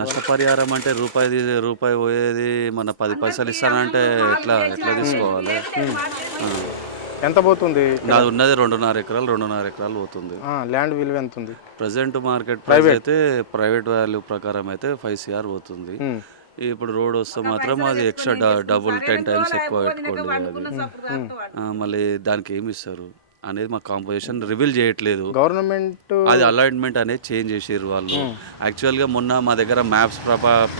నష్టపరిహారం అంటే రూపాయి పోయేది మన 10 పైసలు ఇస్తానంటే ఎట్లా ఎట్లా తీసుకోవాలి? ఆ, ఎంత పోతుంది ఇక్కడ? నాది ఉన్నది 2.5 ఎకరాలు పోతుంది. ల్యాండ్ విలువ ఎంత ఉంది? ప్రజెంట్ మార్కెట్ ప్రైస్ అయితే ప్రైవేట్ వాల్యూ ప్రకారం అయితే 5 CR పోతుంది. ఉమ్, ఇప్పుడు రోడ్ వస్తే మాత్రం అది ఎక్స్ట్రా డబుల్ 10 టైమ్స్ ఎక్కువ పెట్టుకోండి అది. మళ్ళీ దానికి ఏమి ఇస్తారు అనేది మా కాంపోజిషన్ రివీల్ చేయట్లేదు. గవర్నమెంట్ అది అలాట్మెంట్ అనేది చేంజ్ చేసారు వాళ్ళు. యాక్చువల్గా మొన్న మా దగ్గర మ్యాప్స్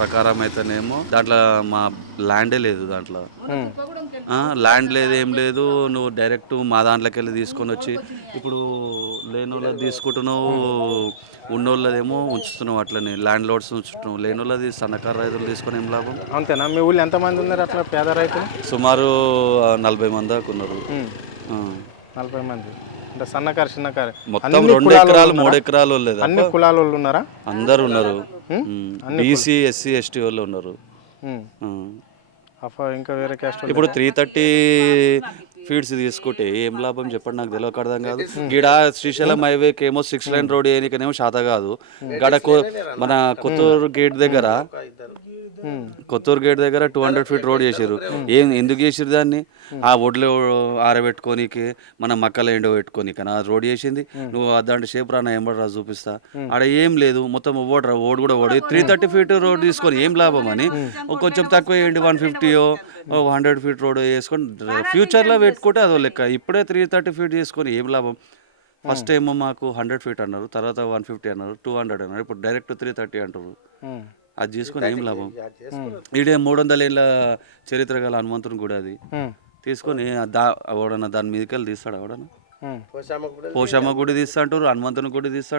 ప్రకారం అయితేనేమో దాంట్లో మా ల్యాండే లేదు. దాంట్లో ల్యాండ్ లేదు, ఏం లేదు. నువ్వు డైరెక్ట్ మా దాంట్లోకి వెళ్ళి తీసుకొని వచ్చి ఇప్పుడు లేని వాళ్ళది తీసుకుంటున్నావు, ఉన్నోళ్ళదేమో ఉంచుతున్నావు. అట్లనే ల్యాండ్ లోడ్స్ ఉంచుతున్నావు. లేని వాళ్ళది సన్నకారు రైతులు తీసుకొని ఏం లాభం? అంతేనా? మీ ఊళ్ళో ఎంతమంది ఉన్నారు అట్లా పేద రైతులు? సుమారు 40 మంది దాకా ఉన్నారు. ఆ. 40 మంది అంటే సన్నకారు చిన్నకారు మొత్తం 2 ఎకరాలు 3 ఎకరాలు లేదా? అన్ని కులాల వాళ్ళు ఉన్నారా? అందరు ఉన్నారు. బీసీ ఎస్సీ ఎస్టీ వాళ్ళు ఉన్నారు. ఇంకా వేరే క్యాస్ట్ ఇప్పుడు 330 ఫీడ్స్ తీసుకుంటే ఏం లాభం చెప్పండి, నాకు తెలియక అర్థం కాదు. గీడ శ్రీశైలం హైవేకి ఏమో 6 లైన్ రోడ్ వేయనికనేమో శాత కాదు. గడ మన కొత్తూరు గేట్ దగ్గర 200 ఫీట్ రోడ్ చేసారు. ఎందుకు చేసారు దాన్ని? ఆ ఒడ్లు ఆరబెట్టుకోనికి, మన మక్కలు ఎండ పెట్టుకోనికి ఆ రోడ్ చేసింది. నువ్వు దాంట్లో షేప్ రానా ఎంబడి రాజు చూపిస్తా, ఆడ ఏం లేదు. మొత్తం ఓడు కూడా ఓడి 330 ఫీట్ రోడ్ తీసుకొని ఏం లాభం అని కొంచెం తక్కువ వేయండి, 150 100 ఫీట్ రోడ్ వేసుకొని ఫ్యూచర్లో పెట్టుకుంటే అదో లెక్క. ఇప్పుడే 330 ఫీట్ చేసుకొని ఏం లాభం? ఫస్ట్ ఏమో మాకు 100 ఫీట్ అన్నారు, తర్వాత 150 అన్నారు, 200 అన్నారు, ఇప్పుడు డైరెక్ట్ 330 అంటారు. అది చేసుకొని ఏం లాభం? ఈడే 300 ఏళ్ళ చరిత్ర గల హనుమంతుని గుడి అది తీసుకొని ఎవడన్నా దాని మీదకి వెళ్ళి తీస్తాడు? ఎవడన్నా పోషమ్మ గుడి తీస్తా అంటారు, హనుమంతుని గుడి తీస్తా అంటారు.